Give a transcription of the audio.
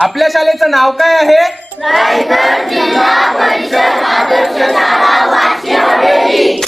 आपल्या शाळेचं नाव काय आहे? रायगड जिल्हा परिषद आदर्श शाळा वाशी हवेली.